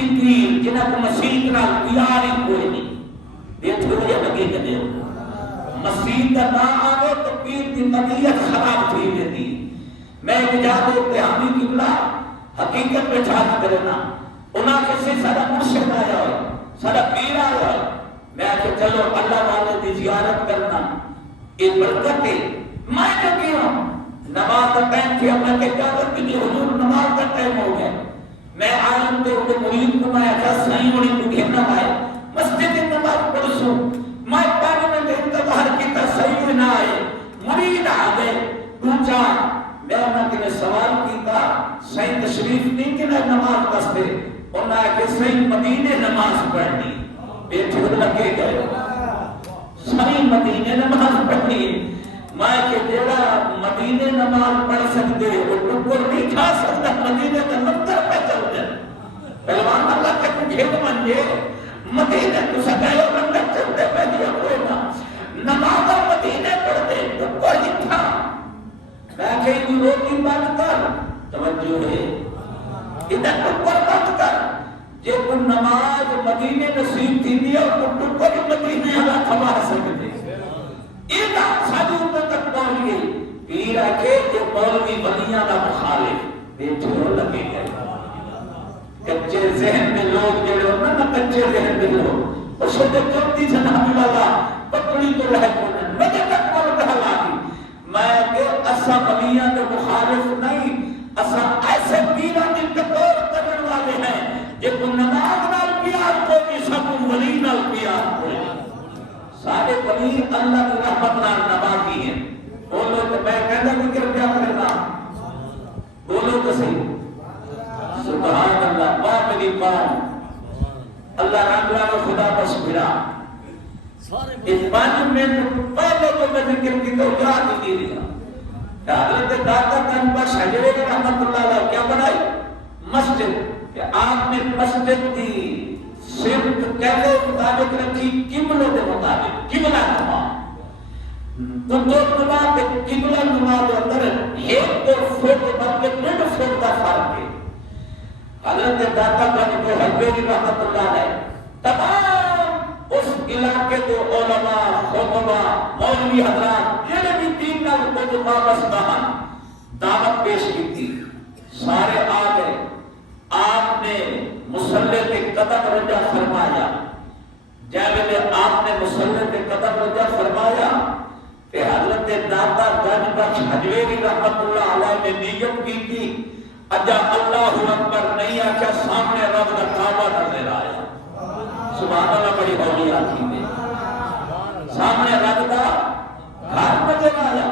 دی پیر جنہاں کو مسیح نال پیار ہی کوئی نہیں دیکھو یہ لگے کہ مسیح کا نہ آگے تو پیر کی طبیعت خراب تھی دیتی میں اجازت کہ ہم ہی قبلہ حقیقت میں چھاپ کرنا انہاں کسی سارا مرشد آیا ہوئے سارا پیر آیا ہوئے میں کہ چلو اللہ والے دی زیارت کرنا یہ برکت ہے میں جو کیا نماز کا ٹائم کیا میں کہ اجازت کے لیے حضور نماز کا ٹائم ہو گیا میں عالم دے اپنے مرید کو میں اچھا صحیح ہونے کو گھرنا آئے مسجد نماز پڑھسوں میں 5 منٹ انتظار کیتا صحیح نہ آئے مرید آگئے پوچھا میں انہاں کے سوال کیتا صحیح تشریف نہیں کہ نماز پڑھتے انہاں کہ صحیح مدینے نماز پڑھنی بیٹھے لگے گئے صحیح مدینے نماز پڑھنی میں کہ جیڑا مدینے نماز پڑھ سکتے وہ ٹکر نہیں کھا سکتا مدینے کا نمتر پہ چل جائے پہلوان اللہ کا کچھ ہیت منجے مدینے تو سکائے نمتر چلتے پہ دیا کوئی نا نماز مدینے پڑھتے ٹکر نہیں کھا میں کہ یہ روٹی بند کر توجہ ہے ادھر ٹکر بند کر جے کو نماز مدینے نصیب تھی دیا تو ٹکر مدینے اللہ کھوا سکتے ایدہ سادی اوپر تک پہنچ گئی پیر آکے جو مولوی ولیاں کا مخالف بیٹھو لگے گئے کچھے ذہن میں لوگ جڑے ہونا نا کچھے ذہن میں لوگ اس وقت چلتی جنابی والا پکڑی تو رہ کونے مجھے تک پر ڈھالا دی میں کہ اسا ولیاں کے مخالف نہیں اسا ایسے پیرہ کی ٹکور کرنے والے ہیں جے کو نماز نال پیار کو بھی سب ولی نال پیار کو سارے ولی اللہ کی رحمت نال نوازی ہیں بولو تو میں کہنا ذکر کیا کرنا بولو تو صحیح سبحان اللہ باپ میری قوم اللہ رحمت و خدا بس بھرا اس 5 منٹ پہلے تو میں ذکر کی تو یاد ہی نہیں رہا حضرت داتا تن بخش حجرے رحمت اللہ علیہ کیا بنائی مسجد کہ آپ نے مسجد دی صرف کہلے مطابق رکھی قبلہ کے مطابق قبلہ نماز تو دو نماز قبلہ نماز اندر ایک تو فوٹ مطلب 1.5 فوٹ کا فرق ہے حضرت داتا تن کو حجرے رحمت اللہ علیہ تمام اس علاقے کے علماء خطبہ مولوی حضرات یہ بھی 3 نال کو واپس بہن دعوت پیش کی تھی سارے آ گئے آپ نے مصلی کے قدم رجا فرمایا جب آپ نے مصلی کے قدم رجا فرمایا کہ حضرت داتا گنج بخش حجویری رحمت اللہ علیہ نے نیت کی تھی اجا اللہ اکبر نہیں آکھا سامنے رب کا کعبہ نظر آیا سبحان اللہ بڑی ہولی آتی ہے سامنے رب کا گھر نظر آیا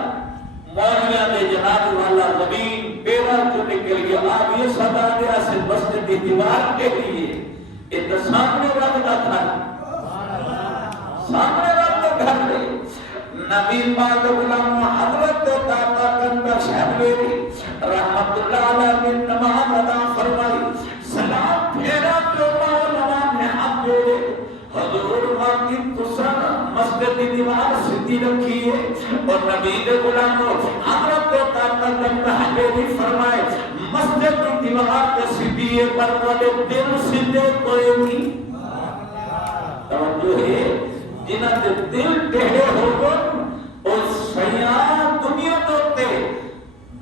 مولیاں نے جناب والا زمین پیرا جو نکل گیا آپ یہ صدا دیا سے مسجد کی دیوار کے لیے ایک سامنے رب کا گھر سامنے رب کا گھر لے نبی پاک غلام حضرت داتا گنج حجویری رحمت اللہ علیہ نے نماز ادا فرمائی سلام پھیرا تو مولانا نے ہاتھ جوڑے حضور واقعی تسر مسجد کی دیوار سدھی رکھی ہے اور نبی غلام حضرت داتا گنج حجویری فرمائے مسجد کی دیوار کے سدھی ہے پر والے دل سدھے کوئی نہیں توجہ ہے جنہاں کے دل ٹیڑے ہو گئے اور سیاح دنیا دوتے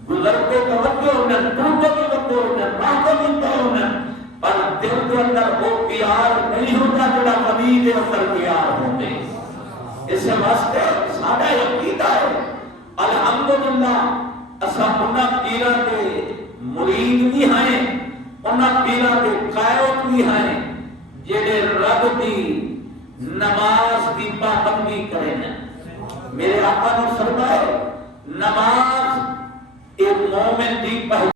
گزرتے توجہ انہیں ٹوٹے کی وقت انہیں راہتے بھی انہیں پر دل کے اندر وہ پیار نہیں ہوتا جڑا ولی کے اندر پیار ہوتے اس سے واسطے سادہ عقیدہ ہے الحمدللہ اسا انہاں پیرہ کے مرید بھی ہیں انہاں پیرہ کے قائد بھی ہیں جڑے رب دی نماز کی پابندی کریں میرے آقا نے فرمائے نماز ایک مومن دی پہلی